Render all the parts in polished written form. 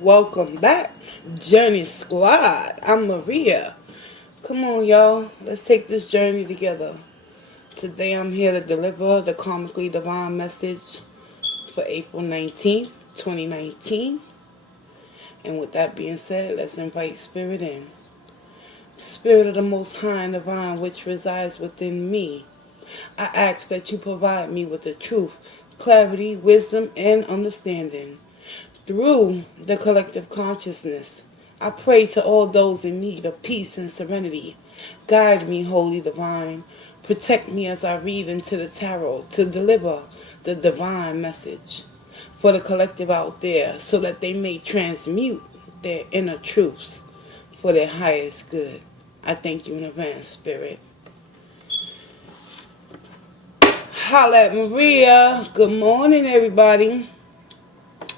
Welcome back, Journey Squad. I'm Maria. Come on, y'all. Let's take this journey together. Today I'm here to deliver the Karmicly Divine message for April 19th, 2019. And with that being said, let's invite Spirit in. Spirit of the Most High and Divine, which resides within me, I ask that you provide me with the truth, clarity, wisdom, and understanding. Through the collective consciousness, I pray to all those in need of peace and serenity. Guide me, Holy Divine. Protect me as I read into the tarot to deliver the divine message for the collective out there so that they may transmute their inner truths for their highest good. I thank you in advance, Spirit. Holla at Maria. Good morning, everybody.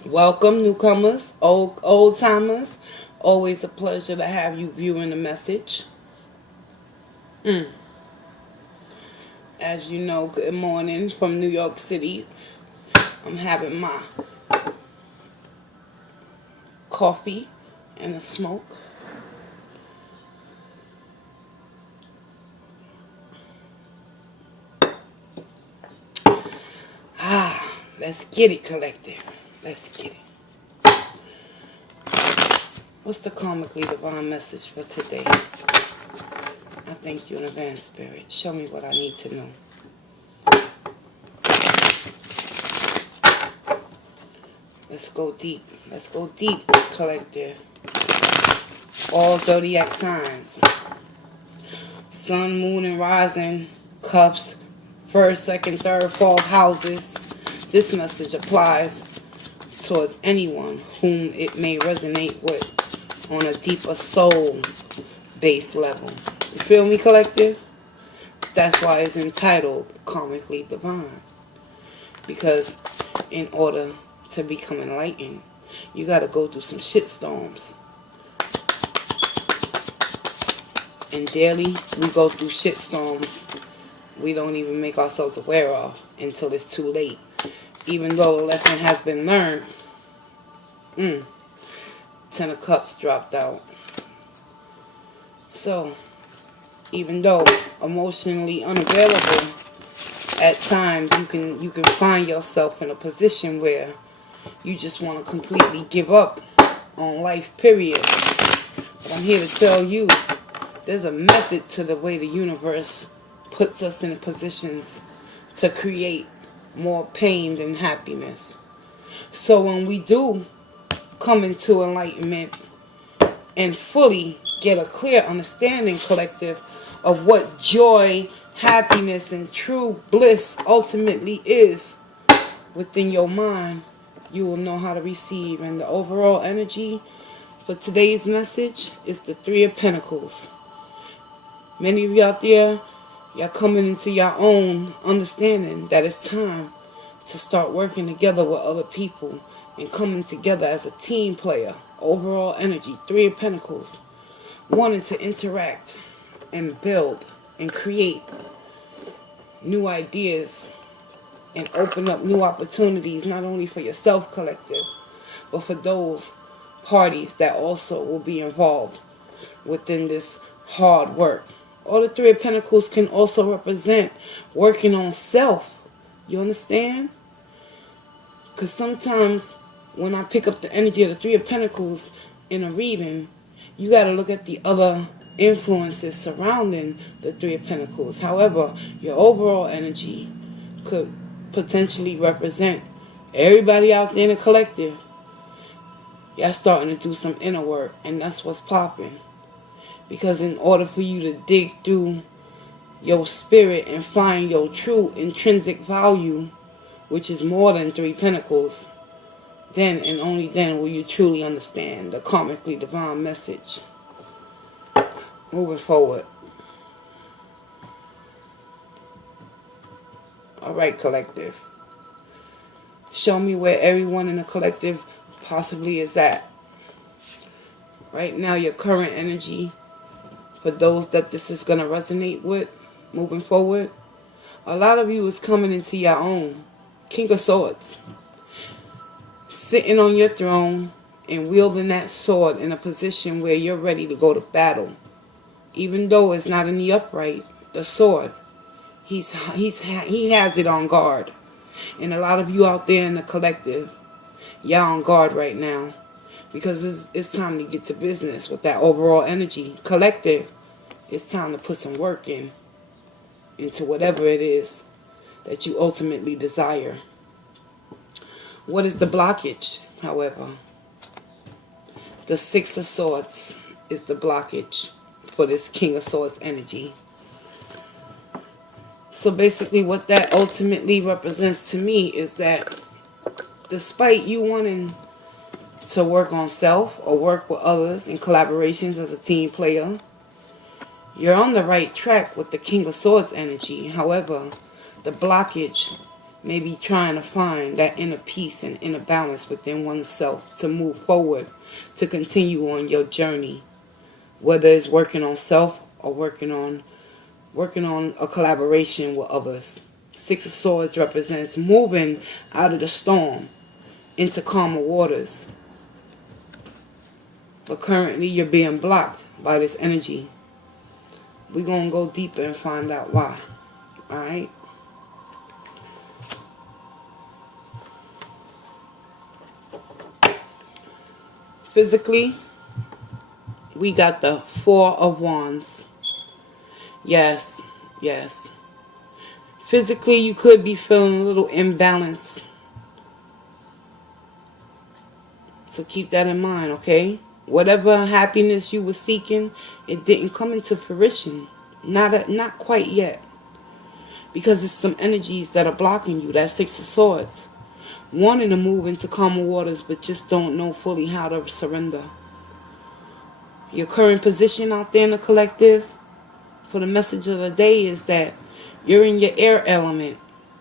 Welcome, newcomers, old timers. Always a pleasure to have you viewing the message. As you know, good morning from New York City. I'm having my coffee and a smoke. Let's get it, collective. Let's get it. What's the Karmicly Divine message for today? I thank you in advance, Spirit. Show me what I need to know. Let's go deep. Let's go deep, collective. All zodiac signs. Sun, moon, and rising. Cups. First, second, third, fourth houses. This message applies towards anyone whom it may resonate with on a deeper soul-based level. You feel me, collective? That's why it's entitled Karmicly Divine. Because in order to become enlightened, you got to go through some shitstorms. And daily, we go through shitstorms we don't even make ourselves aware of until it's too late. Even though the lesson has been learned, 10 of Cups dropped out. So, even though emotionally unavailable, at times you can find yourself in a position where you just want to completely give up on life, period. But I'm here to tell you, there's a method to the way the universe puts us in positions to create more pain than happiness. So when we do come into enlightenment and fully get a clear understanding, collective, of what joy, happiness, and true bliss ultimately is within your mind, you will know how to receive. And the overall energy for today's message is the Three of Pentacles. Many of you out there, y'all coming into your own understanding that it's time to start working together with other people and coming together as a team player. Overall energy, Three of Pentacles. Wanting to interact and build and create new ideas and open up new opportunities, not only for yourself, collective, but for those parties that also will be involved within this hard work. All the Three of Pentacles can also represent working on self. You understand? Because sometimes when I pick up the energy of the Three of Pentacles in a reading, you got to look at the other influences surrounding the Three of Pentacles. However, your overall energy could potentially represent everybody out there in the collective. Y'all starting to do some inner work, and that's what's popping. Because in order for you to dig through your spirit and find your true intrinsic value, which is more than Three Pentacles, then and only then will you truly understand the Karmicly Divine message. Moving forward. Alright, collective. Show me where everyone in the collective possibly is at. Right now, your current energy, for those that this is going to resonate with, moving forward, a lot of you is coming into your own. King of Swords. Sitting on your throne and wielding that sword in a position where you're ready to go to battle. Even though it's not in the upright, the sword, he has it on guard. And a lot of you out there in the collective, y'all on guard right now. Because it's time to get to business with that overall energy. Collective, it's time to put some work into whatever it is that you ultimately desire. What is the blockage, however? The Six of Swords is the blockage for this King of Swords energy. So basically what that ultimately represents to me is that despite you wanting to work on self or work with others in collaborations as a team player, you're on the right track with the King of Swords energy. However, the blockage may be trying to find that inner peace and inner balance within oneself to move forward, to continue on your journey. Whether it's working on self or working on a collaboration with others. Six of Swords represents moving out of the storm into calmer waters. But currently you're being blocked by this energy. We're going to go deeper and find out why. Alright? Physically, we got the Four of Wands. Yes, yes. Physically, you could be feeling a little imbalanced. So keep that in mind, okay? Whatever happiness you were seeking, it didn't come into fruition. Not quite yet. Because it's some energies that are blocking you. That Six of Swords. Wanting to move into calmer waters, but just don't know fully how to surrender. Your current position out there in the collective, for the message of the day, is that you're in your air element.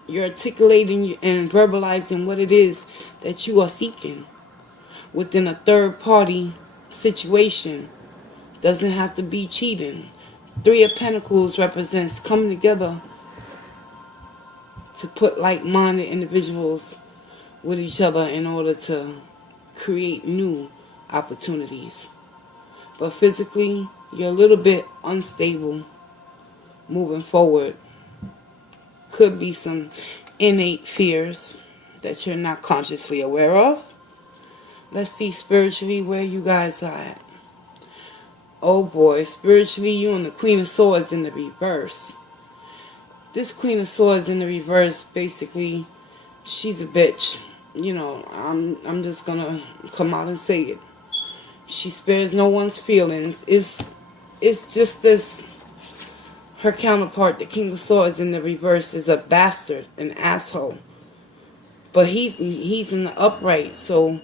You're articulating and verbalizing what it is that you are seeking within a third party situation. Doesn't have to be cheating. Three of Pentacles represents coming together to put like-minded individuals with each other in order to create new opportunities. But physically, you're a little bit unstable moving forward. Could be some innate fears that you're not consciously aware of. Let's see spiritually where you guys are at. Oh boy, spiritually you and the Queen of Swords in the reverse. This Queen of Swords in the reverse, basically, she's a bitch. You know, I'm just gonna come out and say it. She spares no one's feelings. It's just as her counterpart, the King of Swords in the reverse, is a bastard, an asshole. But he's in the upright. So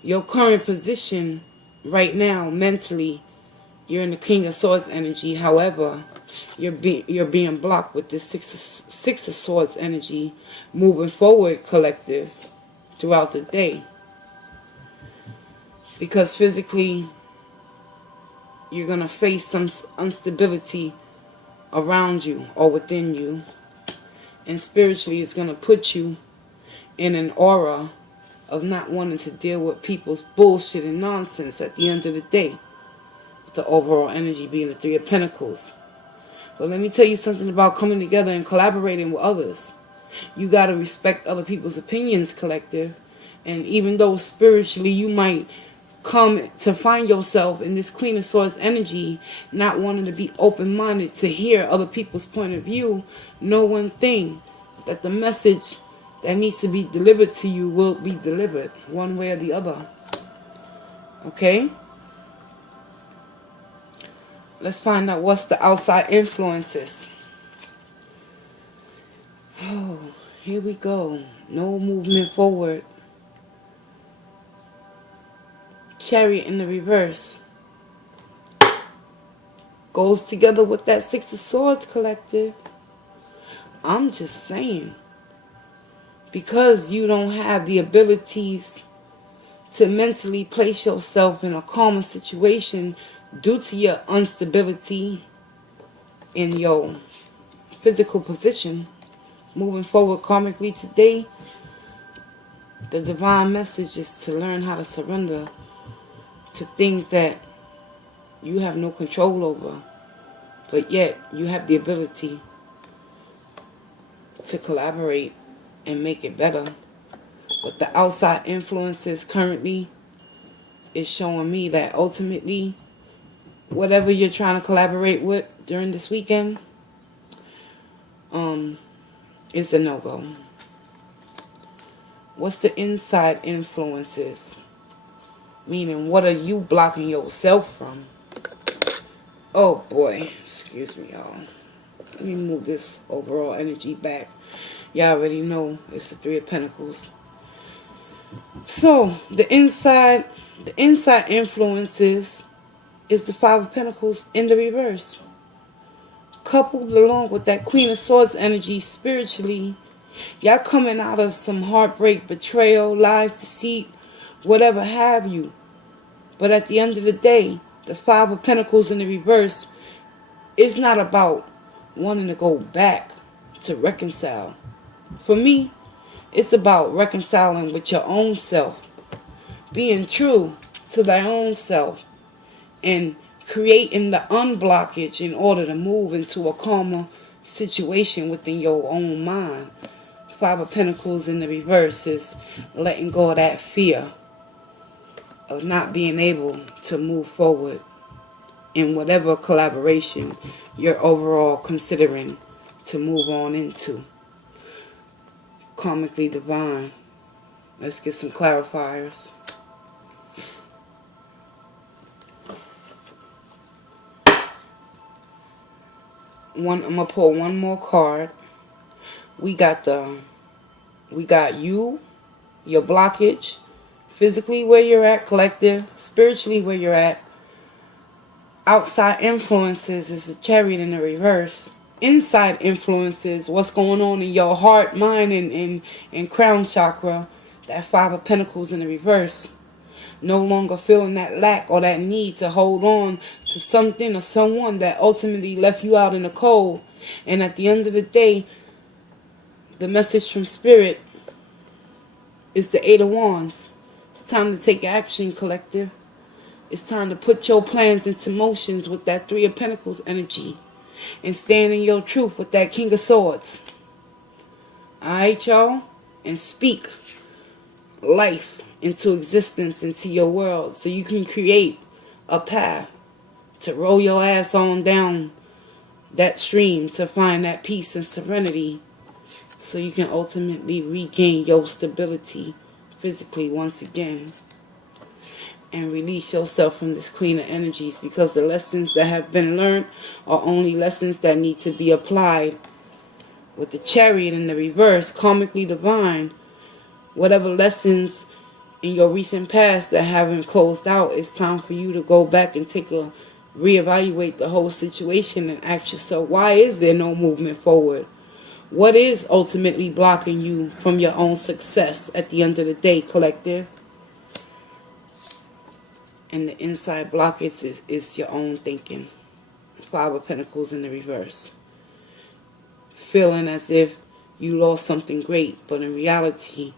your current position right now, mentally, you're in the King of Swords energy. However, you're being blocked with this Six of Swords energy moving forward, collective, throughout the day. Because physically, you're going to face some instability around you or within you. And spiritually, it's going to put you in an aura of not wanting to deal with people's bullshit and nonsense at the end of the day. The overall energy being the Three of Pentacles. But let me tell you something about coming together and collaborating with others. You got to respect other people's opinions, collective. And even though spiritually you might come to find yourself in this Queen of Swords energy, not wanting to be open-minded to hear other people's point of view, know one thing, that the message that needs to be delivered to you will be delivered one way or the other. Okay? Let's find out what's the outside influences. Oh, here we go. No movement forward. Chariot in the reverse. Goes together with that Six of Swords, collective. I'm just saying. Because you don't have the abilities to mentally place yourself in a calmer situation due to your instability in your physical position, moving forward karmically today, the divine message is to learn how to surrender to things that you have no control over, but yet you have the ability to collaborate and make it better. But the outside influences currently is showing me that ultimately, whatever you're trying to collaborate with during this weekend, is a no-go. What's the inside influences? Meaning, what are you blocking yourself from? Oh boy, excuse me, y'all. Let me move this overall energy back. Y'all already know it's the Three of Pentacles. So, the inside influences is the Five of Pentacles in the reverse. Coupled along with that Queen of Swords energy spiritually, y'all coming out of some heartbreak, betrayal, lies, deceit, whatever have you. But at the end of the day, the Five of Pentacles in the reverse is not about wanting to go back to reconcile. For me, it's about reconciling with your own self, being true to thy own self, and creating the unblockage in order to move into a calmer situation within your own mind. Five of Pentacles in the reverse is letting go of that fear of not being able to move forward in whatever collaboration you're overall considering to move on into. Karmically divine. Let's get some clarifiers. I'm gonna pull one more card. We got you, your blockage, physically where you're at, collective, spiritually where you're at. Outside influences is the Chariot in the reverse. Inside influences, what's going on in your heart, mind, and crown chakra. That Five of Pentacles in the reverse. No longer feeling that lack or that need to hold on to something or someone that ultimately left you out in the cold. And at the end of the day, the message from Spirit is the Eight of Wands. It's time to take action, collective. It's time to put your plans into motions with that Three of Pentacles energy. And stand in your truth with that King of Swords. Alright, y'all? And speak life into existence, into your world, so you can create a path to roll your ass on down that stream to find that peace and serenity, so you can ultimately regain your stability physically once again and release yourself from this Queen of Energies, because the lessons that have been learned are only lessons that need to be applied. With the Chariot in the reverse, karmically divine, whatever lessons in your recent past that haven't closed out, it's time for you to go back and reevaluate the whole situation and ask yourself, why is there no movement forward? What is ultimately blocking you from your own success at the end of the day, collective? And the inside blockage is your own thinking. Five of Pentacles in the reverse. Feeling as if you lost something great, but in reality,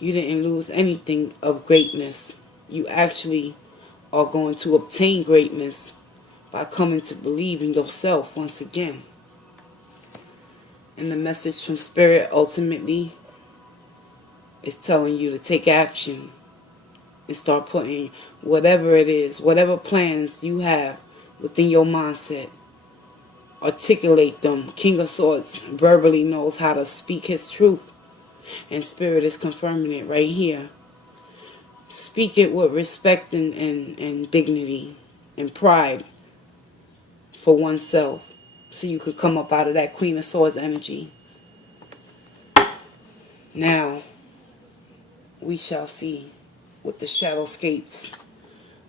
you didn't lose anything of greatness. You actually are going to obtain greatness by coming to believe in yourself once again. And the message from Spirit ultimately is telling you to take action and start putting whatever it is, whatever plans you have within your mindset. Articulate them. King of Swords verbally knows how to speak his truth. And Spirit is confirming it right here. Speak it with respect and dignity and pride for oneself, so you could come up out of that Queen of Swords energy. Now, we shall see with the Shadowscapes.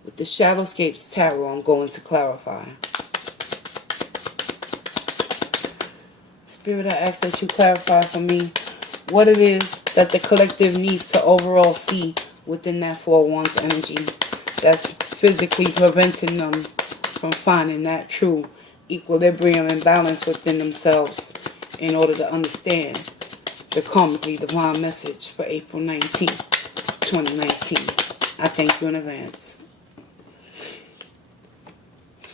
With the Shadowscapes Tarot, I'm going to clarify. Spirit, I ask that you clarify for me what it is that the collective needs to overall see within that Four of Wands energy that's physically preventing them from finding that true equilibrium and balance within themselves in order to understand the Karmicly divine message for April 19th, 2019. I thank you in advance.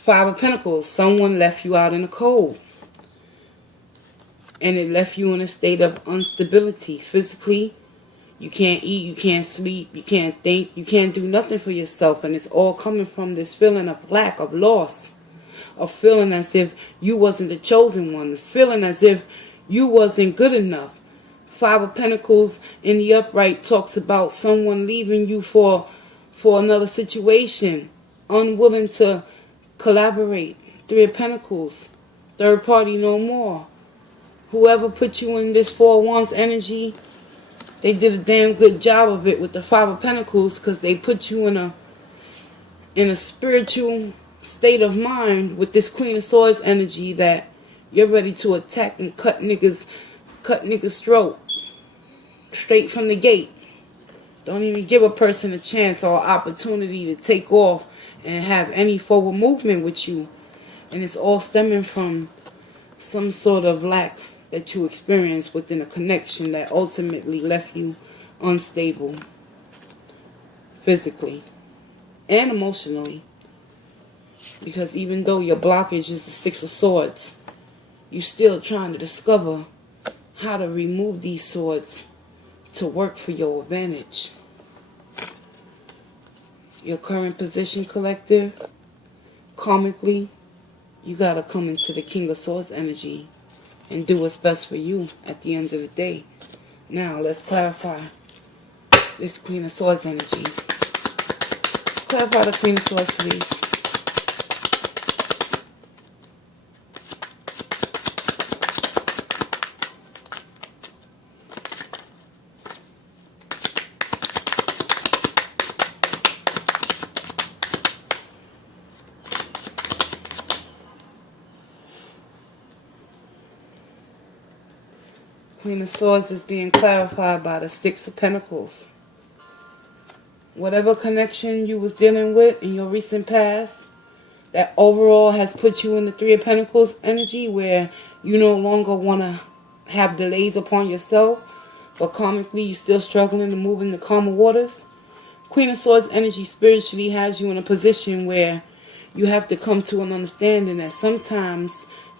Five of Pentacles, someone left you out in the cold. And it left you in a state of instability. Physically, you can't eat, you can't sleep, you can't think, you can't do nothing for yourself. And it's all coming from this feeling of lack, of loss. Of feeling as if you wasn't the chosen one. Feeling as if you wasn't good enough. Five of Pentacles in the upright talks about someone leaving you for another situation. Unwilling to collaborate. Three of Pentacles. Third party no more. Whoever put you in this Four of Wands energy, they did a damn good job of it with the Five of Pentacles, because they put you in a spiritual state of mind with this Queen of Swords energy that you're ready to attack and cut niggas' throat straight from the gate. Don't even give a person a chance or opportunity to take off and have any forward movement with you. And it's all stemming from some sort of lack that you experienced within a connection that ultimately left you unstable physically and emotionally. Because even though your blockage is the Six of Swords, you're still trying to discover how to remove these swords to work for your advantage. Your current position, collective, karmically, you got to come into the King of Swords energy and do what's best for you at the end of the day. Now, let's clarify this Queen of Swords energy. Clarify the Queen of Swords, please. Queen of Swords is being clarified by the Six of Pentacles. Whatever connection you was dealing with in your recent past, that overall has put you in the Three of Pentacles energy, where you no longer want to have delays upon yourself, but karmically you're still struggling to move in the calmer waters. Queen of Swords energy spiritually has you in a position where you have to come to an understanding that sometimes,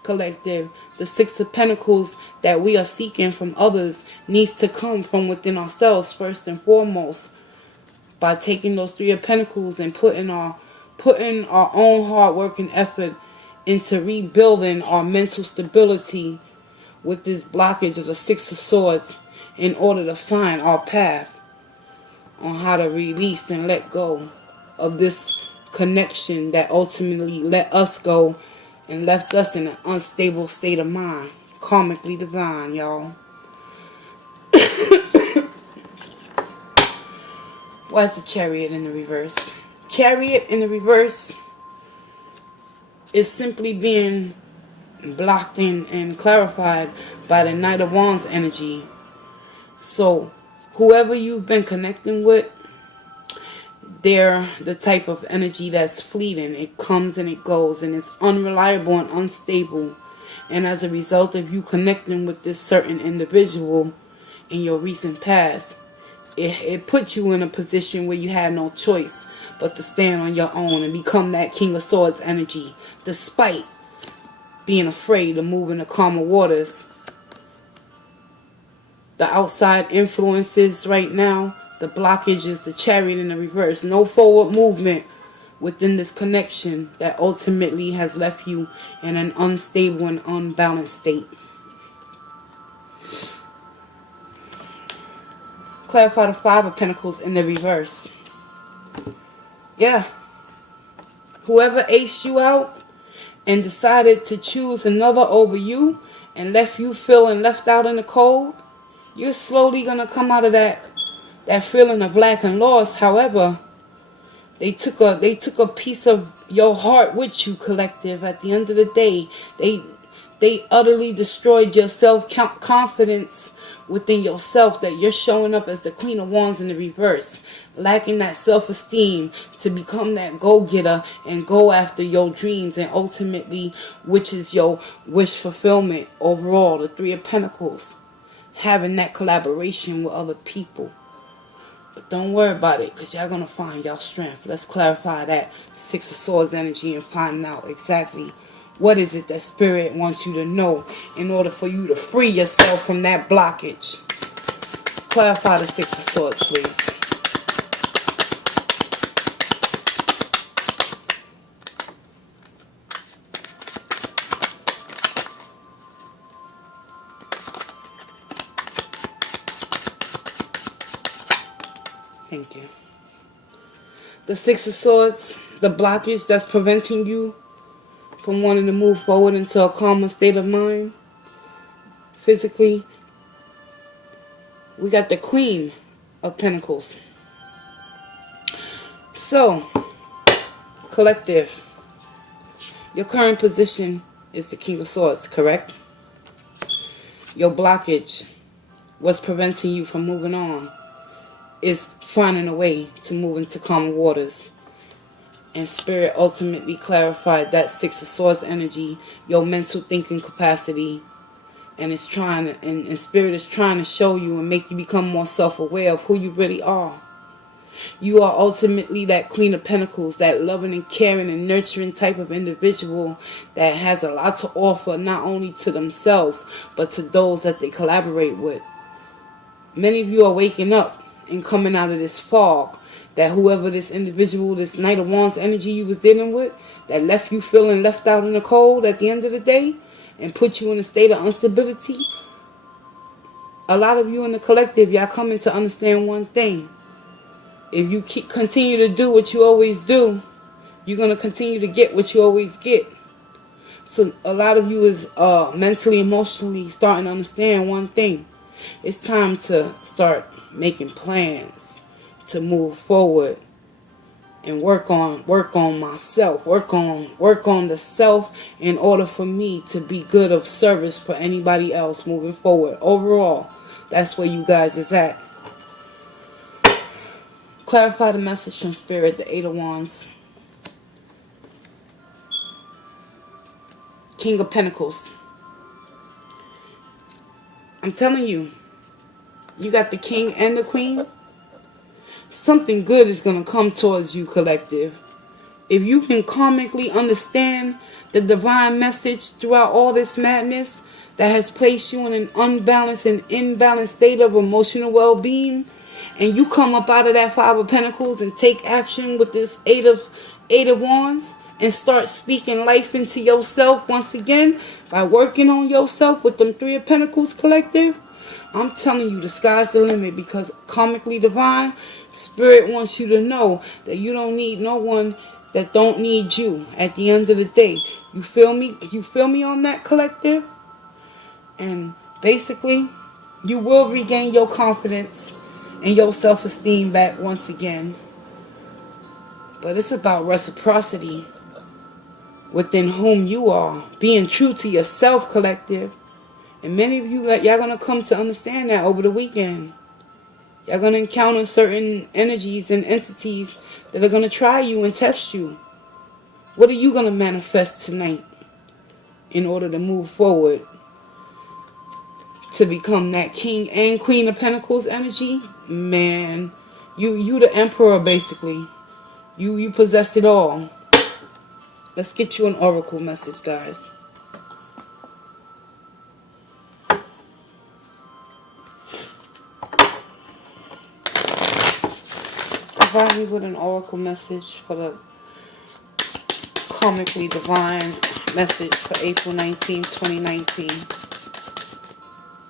collective, the Six of Pentacles that we are seeking from others needs to come from within ourselves first and foremost, by taking those Three of Pentacles and putting our own hard work and effort into rebuilding our mental stability with this blockage of the Six of Swords, in order to find our path on how to release and let go of this connection that ultimately let us go and left us in an unstable state of mind. Karmically divine, y'all. Why is the Chariot in the reverse? Chariot in the reverse is simply being blocked and clarified by the Knight of Wands energy. So, whoever you've been connecting with, they're the type of energy that's fleeting. It comes and it goes, and it's unreliable and unstable. And as a result of you connecting with this certain individual in your recent past, it puts you in a position where you had no choice but to stand on your own and become that King of Swords energy, despite being afraid to move in the calmer waters. The outside influences right now, the blockage is the Chariot in the reverse. No forward movement within this connection that ultimately has left you in an unstable and unbalanced state. Clarify the Five of Pentacles in the reverse. Yeah. Whoever aced you out and decided to choose another over you and left you feeling left out in the cold, you're slowly going to come out of that feeling of lack and loss. However, they took a piece of your heart with you, collective. At the end of the day, they utterly destroyed your self-confidence within yourself, that you're showing up as the Queen of Wands in the reverse, lacking that self-esteem to become that go-getter and go after your dreams, and ultimately, which is your wish fulfillment overall, the Three of Pentacles, having that collaboration with other people. But don't worry about it, because y'all going to find y'all strength. Let's clarify that Six of Swords energy and find out exactly what is it that Spirit wants you to know in order for you to free yourself from that blockage. Clarify the Six of Swords, please. Thank you. The Six of Swords, the blockage that's preventing you from wanting to move forward into a calmer state of mind. Physically, we got the Queen of Pentacles. So, collective, your current position is the King of Swords, correct? Your blockage, what's preventing you from moving on, is finding a way to move into calmer waters. And Spirit ultimately clarified that Six of Swords energy, your mental thinking capacity, and it's trying to, and Spirit is trying to show you and make you become more self-aware of who you really are. You are ultimately that Queen of Pentacles, that loving and caring and nurturing type of individual that has a lot to offer, not only to themselves, but to those that they collaborate with. Many of you are waking up and coming out of this fog, that whoever this individual, this Knight of Wands energy you was dealing with, that left you feeling left out in the cold at the end of the day and put you in a state of instability. A lot of you in the collective, y'all coming to understand one thing. If you continue to do what you always do, you're going to continue to get what you always get. So a lot of you is mentally, emotionally starting to understand one thing. It's time to start making plans to move forward and work on myself, work on the self in order for me to be good of service for anybody else moving forward. Overall, that's where you guys is at. Clarify the message from Spirit, the Eight of Wands. King of Pentacles. I'm telling you, you got the King and the Queen. Something good is going to come towards you, collective. If you can karmically understand the divine message throughout all this madness that has placed you in an unbalanced and imbalanced state of emotional well-being, and you come up out of that Five of Pentacles and take action with this Eight of Wands and start speaking life into yourself once again by working on yourself with them Three of Pentacles, collective, I'm telling you, the sky's the limit, because karmically divine, Spirit wants you to know that you don't need no one that don't need you at the end of the day. You feel me? You feel me on that, collective? And basically, you will regain your confidence and your self-esteem back once again. But it's about reciprocity within whom you are. Being true to yourself, collective. And many of you, y'all going to come to understand that over the weekend. Y'all going to encounter certain energies and entities that are going to try you and test you. What are you going to manifest tonight in order to move forward to become that King and Queen of Pentacles energy? Man, you the Emperor, basically. You possess it all. Let's get you an oracle message, guys. Provide me with an oracle message for the Karmicly divine message for April 19, 2019.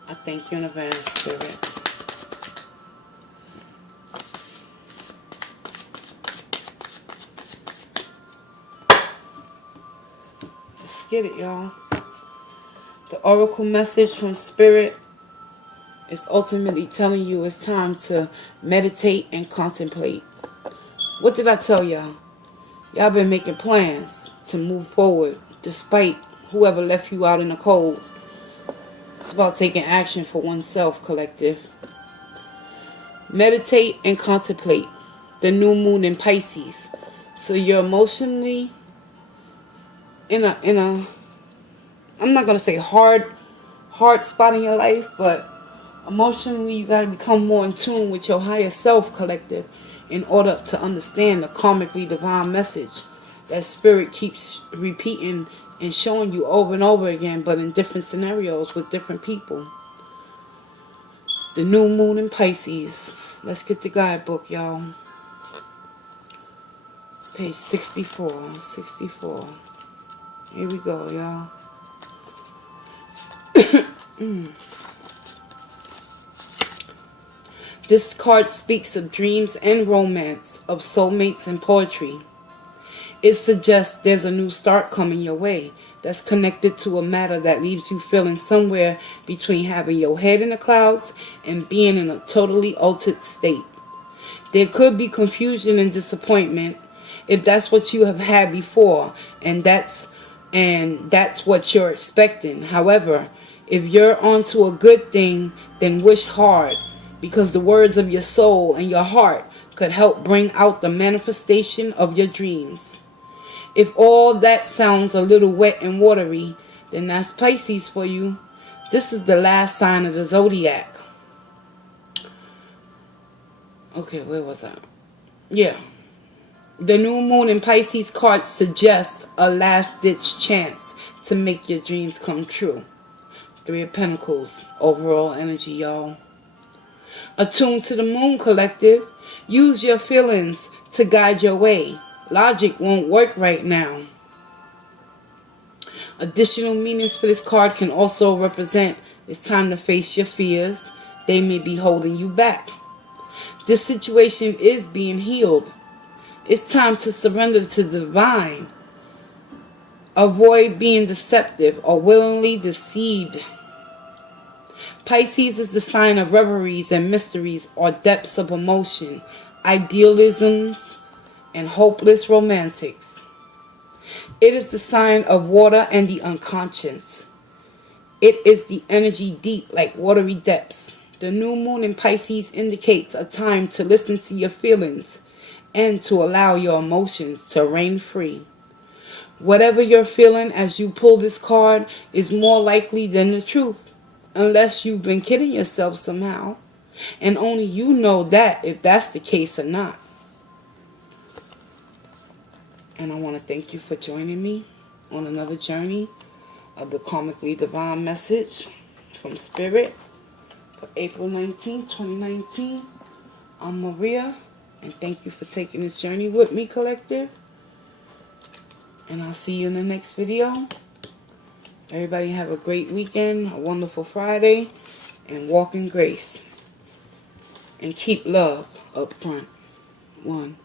I thank you in advance, Spirit. Let's get it, y'all. The oracle message from Spirit is ultimately telling you it's time to meditate and contemplate. What did I tell y'all? Y'all been making plans to move forward despite whoever left you out in the cold. It's about taking action for oneself, collective. Meditate and contemplate the new moon in Pisces. So you're emotionally in a I'm not going to say hard spot in your life, but Emotionally, you got to become more in tune with your higher self, collective, in order to understand the karmically divine message that spirit keeps repeating and showing you over and over again, but in different scenarios with different people. The new moon in Pisces. Let's get the guidebook, y'all. Page 64. 64. Here we go, y'all. This card speaks of dreams and romance, of soulmates and poetry. It suggests there's a new start coming your way that's connected to a matter that leaves you feeling somewhere between having your head in the clouds and being in a totally altered state. There could be confusion and disappointment if that's what you have had before, and that's what you're expecting. However, if you're onto a good thing, then wish hard, because the words of your soul and your heart could help bring out the manifestation of your dreams. If all that sounds a little wet and watery, then that's Pisces for you. This is the last sign of the zodiac. Okay, where was I? Yeah. The new moon in Pisces card suggests a last-ditch chance to make your dreams come true. 3 of Pentacles. Overall energy, y'all. Attune to the moon, collective. Use your feelings to guide your way. Logic won't work right now. Additional meanings for this card can also represent it's time to face your fears. They may be holding you back. This situation is being healed. It's time to surrender to the divine. Avoid being deceptive or willingly deceived. Pisces is the sign of reveries and mysteries or depths of emotion, idealisms, and hopeless romantics. It is the sign of water and the unconscious. It is the energy deep like watery depths. The new moon in Pisces indicates a time to listen to your feelings and to allow your emotions to reign free. Whatever you're feeling as you pull this card is more likely than the truth, unless you've been kidding yourself somehow. And only you know that if that's the case or not. And I want to thank you for joining me on another journey of the Karmically Divine Message from Spirit for April 19, 2019. I'm Maria, and thank you for taking this journey with me, collective. And I'll see you in the next video. Everybody have a great weekend, a wonderful Friday, and walk in grace. And keep love up front. 1.